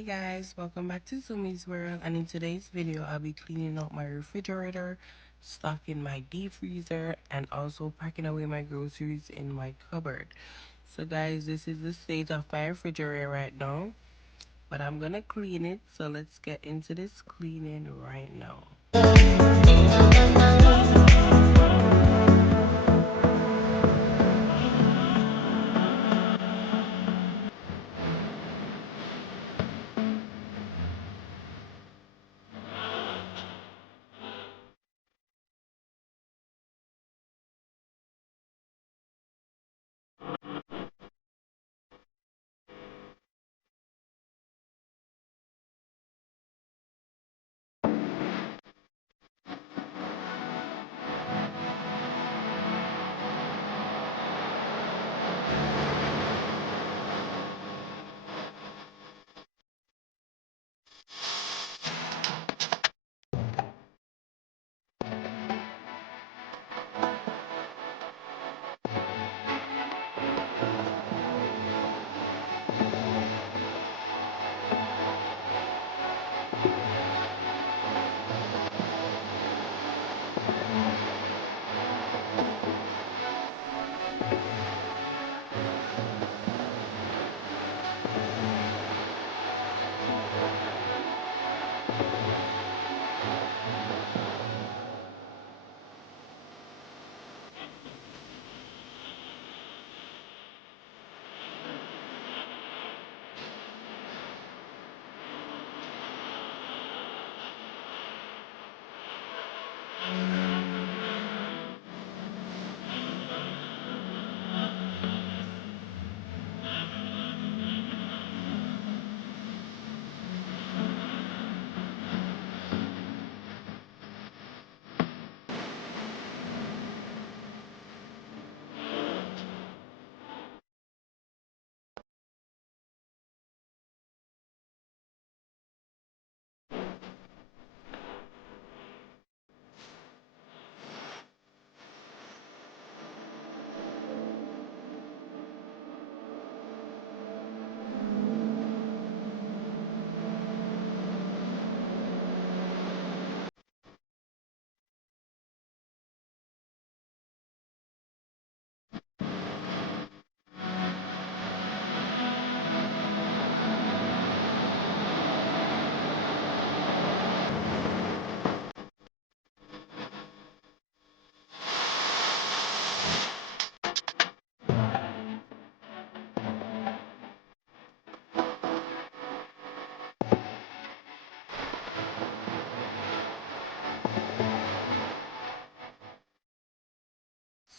Hey guys, welcome back to Sumi's World, and in today's video I'll be cleaning out my refrigerator, stocking my deep freezer, and also packing away my groceries in my cupboard. So guys, this is the state of my refrigerator right now, but I'm gonna clean it, so let's get into this cleaning right now.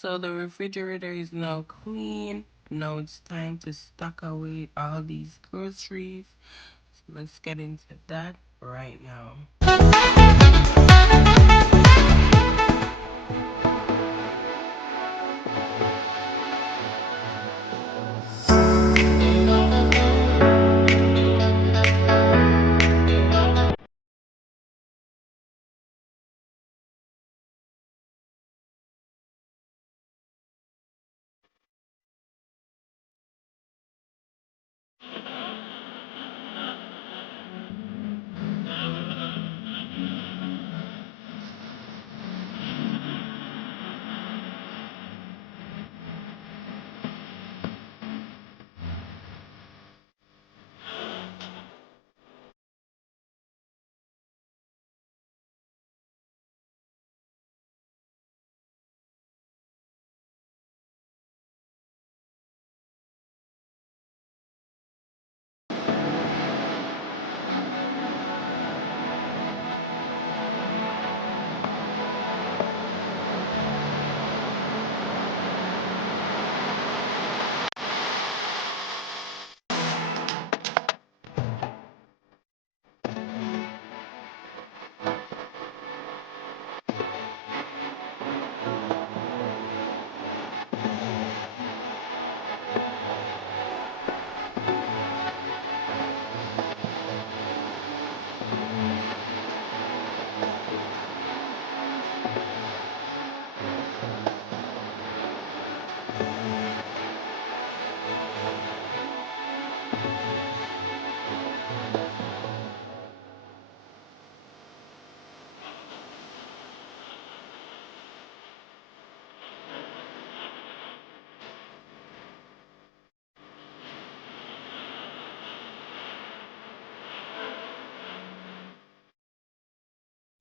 So the refrigerator is now clean. Now it's time to stock away all these groceries. So let's get into that right now.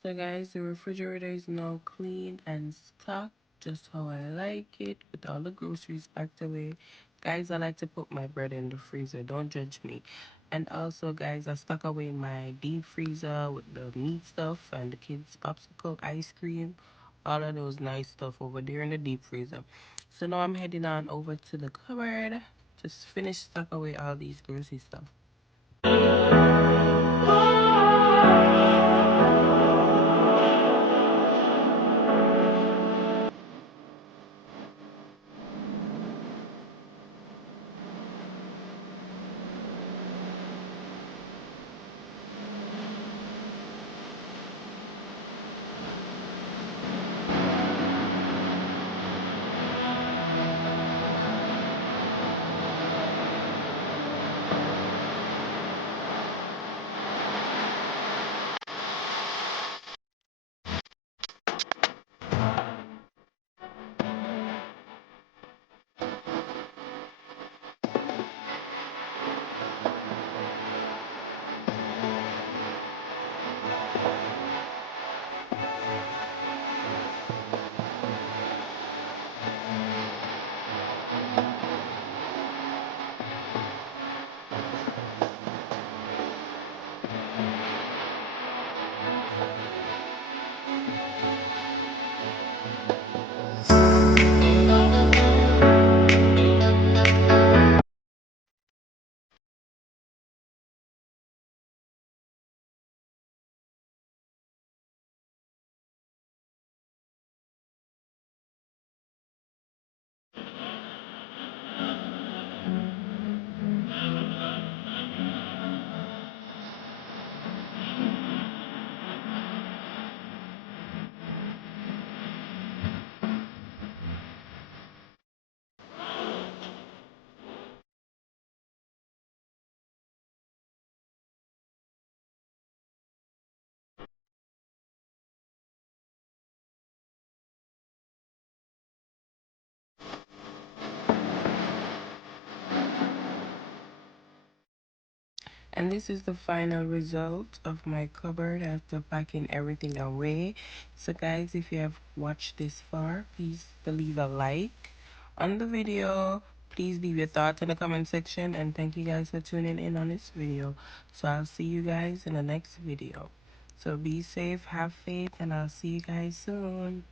So guys, the refrigerator is now clean and stocked just how I like it, with all the groceries packed away. Guys, I like to put my bread in the freezer, don't judge me. And also guys, I stuck away my deep freezer with the meat stuff and the kids popsicle, ice cream, all of those nice stuff over there in the deep freezer. So now I'm heading on over to the cupboard, just finish stuck away all these grocery stuff. And this is the final result of my cupboard after packing everything away. So guys, if you have watched this far, please leave a like on the video. Please leave your thoughts in the comment section, and thank you guys for tuning in on this video. So I'll see you guys in the next video. So be safe, have faith, and I'll see you guys soon.